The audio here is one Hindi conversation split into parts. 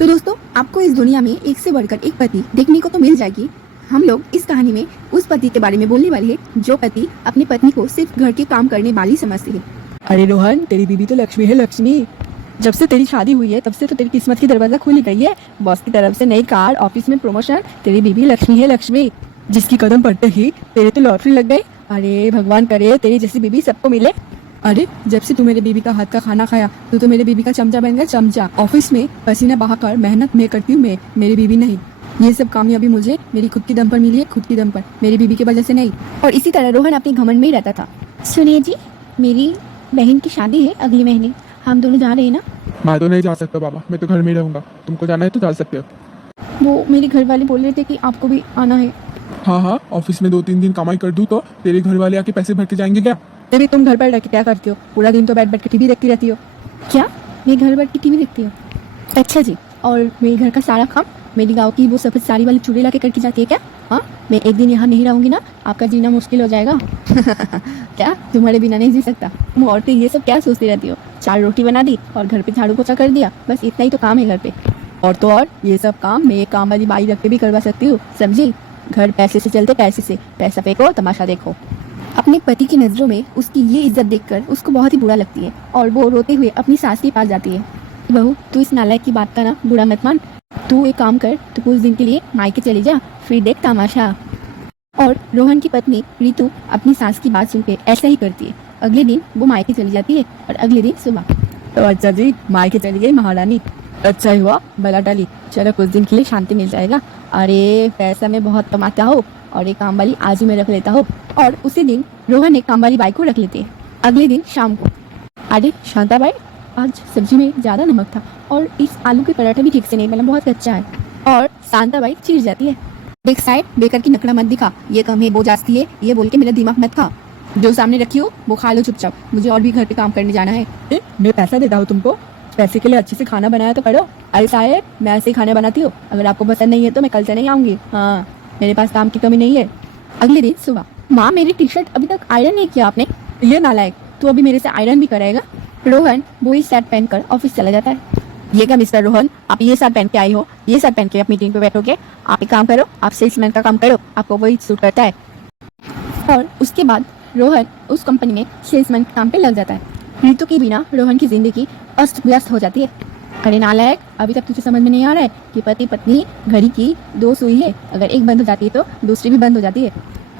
तो दोस्तों, आपको इस दुनिया में एक से बढ़कर एक पति देखने को तो मिल जाएगी। हम लोग इस कहानी में उस पति के बारे में बोलने वाले हैं जो पति अपनी पत्नी को सिर्फ घर के काम करने वाली समझती है। अरे रोहन, तेरी बीबी तो लक्ष्मी है, लक्ष्मी। जब से तेरी शादी हुई है तब से तो तेरी किस्मत की दरवाजा खुल गई है। बॉस की तरफ से नई कार, ऑफिस में प्रमोशन, तेरी बीबी लक्ष्मी है, लक्ष्मी। जिसकी कदम पड़ते ही तेरे तो लॉटरी लग गई। अरे भगवान करे तेरी जैसी बीबी सबको मिले। अरे जब से तू मेरे बीबी का हाथ का खाना खाया तो मेरे बीबी का चमचा बन गया, चमचा। ऑफिस में पसीना बहाकर मेहनत मैं करती हूँ, मैं, मेरी बीबी नहीं। ये सब कामयाबी मुझे मेरी खुद की दम पर मिली है, खुद की दम पर, मेरी बीबी की वजह से नहीं। और इसी तरह रोहन अपने घमंड में ही रहता था। सुनिए जी, मेरी बहन की शादी है अगले महीने, हम दोनों जा रहे हैं ना? मैं तो नहीं जा सकता बाबा, मैं तो घर में ही रहूंगा। तुमको जाना है तो जा सकते हो। वो मेरे घर वाले बोल रहे थे कि आपको भी आना है। हाँ हाँ, ऑफिस में 2-3 दिन कमाई कर दूँ तो तेरे घर वाले आके पैसे भर के जाएंगे क्या? तेरी तुम घर पर रह के क्या करती हो? पूरा दिन तो बैठ बैठ के टीवी देखती रहती हो। क्या मैं घर बैठ के टीवी देखती हूँ? अच्छा जी, और मेरे घर का सारा काम मेरी गाँव की वो सफेद साड़ी वाली चूड़ी ला के करके जाती है क्या? हाँ, मैं एक दिन यहाँ नहीं रहूँगी ना, आपका जीना मुश्किल हो जाएगा। क्या तुम्हारे बिना नहीं जी सकता? तुम औरतें ये सब क्या सोचती रहती हो? 4 रोटी बना दी और घर पे झाड़ू पोछा कर दिया, बस इतना ही तो काम है घर पे। और तो और ये सब काम मैं एक काम वाली बाई रख के भी करवा सकती हूँ, समझी? घर पैसे से चलते, पैसे से। पैसा फेंको, तमाशा देखो। अपने पति की नज़रों में उसकी ये इज्जत देखकर उसको बहुत ही बुरा लगती है और वो रोते हुए अपनी सास के पास जाती है। बहू, तू इस नालायक की बात का ना बुरा मत मान। तू एक काम कर, तू कुछ दिन के लिए मायके चली जा, फिर देख तमाशा। और रोहन की पत्नी रीतु अपनी सास की बात सुन के ऐसा ही करती है। अगले दिन वो मायके चली जाती है और अगले दिन सुबह। तो अच्छा जी, मायके चली गई महारानी। अच्छा ही हुआ, बला डाली। चलो कुछ दिन के लिए शांति मिल जाएगा। अरे पैसा में बहुत कमाता हो और एक काम वाली आज ही मैं रख लेता हूँ। और उसी दिन रोहन एक काम वाली बाई को रख लेते हैं। अगले दिन शाम को, अरे शांता बाई, आज सब्जी में ज़्यादा नमक था और इस आलू के पराठा भी ठीक से नहीं बना, बहुत कच्चा है। और शांता बाई चिढ़ जाती है। देख साहब, बेकर की नकड़ा मत दिखा, ये कम है वो जास्ती है, ये बोल के मेरा दिमाग मत खा। जो सामने रखी हो वो खा लो चुपचाप, मुझे और भी घर पे काम करने जाना है। मैं पैसा देता हूँ तुमको, पैसे के लिए अच्छे से खाना बनाया तो करो। अरे साहब, मैं ऐसे ही खाने बनाती हूँ, अगर आपको पसंद नहीं है तो मैं कल से नहीं आऊँगी। हाँ, मेरे पास काम की कमी नहीं है। अगले दिन सुबह, माँ मेरी टी शर्ट अभी तक आयरन नहीं किया आपने। ये नालायक, तू अभी मेरे से आयरन भी कराएगा? रोहन वही शर्ट पहनकर ऑफिस चला जाता है। ये क्या मिस्टर रोहन, आप ये शर्ट पहन के आई हो? ये शर्ट पहन के आप मीटिंग पे बैठोगे? आप एक काम करो, आप सेल्समैन का काम करो, आपको वही सूट करता है। और उसके बाद रोहन उस कंपनी में सेल्समैन के काम पे लग जाता है। रीतु के बिना रोहन की जिंदगी अस्त व्यस्त हो जाती है। अरे नालायक, अभी तक तुझे समझ में नहीं आ रहा है कि पति पत्नी घड़ी की 2 सुई है, अगर एक बंद हो जाती है तो दूसरी भी बंद हो जाती है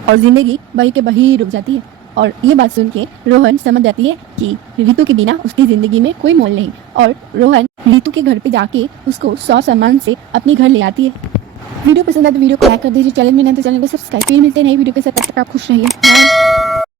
और जिंदगी वही के वही रुक जाती है। और ये बात सुन के रोहन समझ जाती है कि रीतु के बिना उसकी जिंदगी में कोई मोल नहीं। और रोहन रीतु के घर पे जाके उसको 100 सम्मान से अपने घर ले आती है। वीडियो पसंद आए तो वीडियो को लाइक कर दीजिए, चैनल में नए तो चैनल को सब्सक्राइब। मिलते हैं नई वीडियो के साथ, तब तक आप खुश रहिए।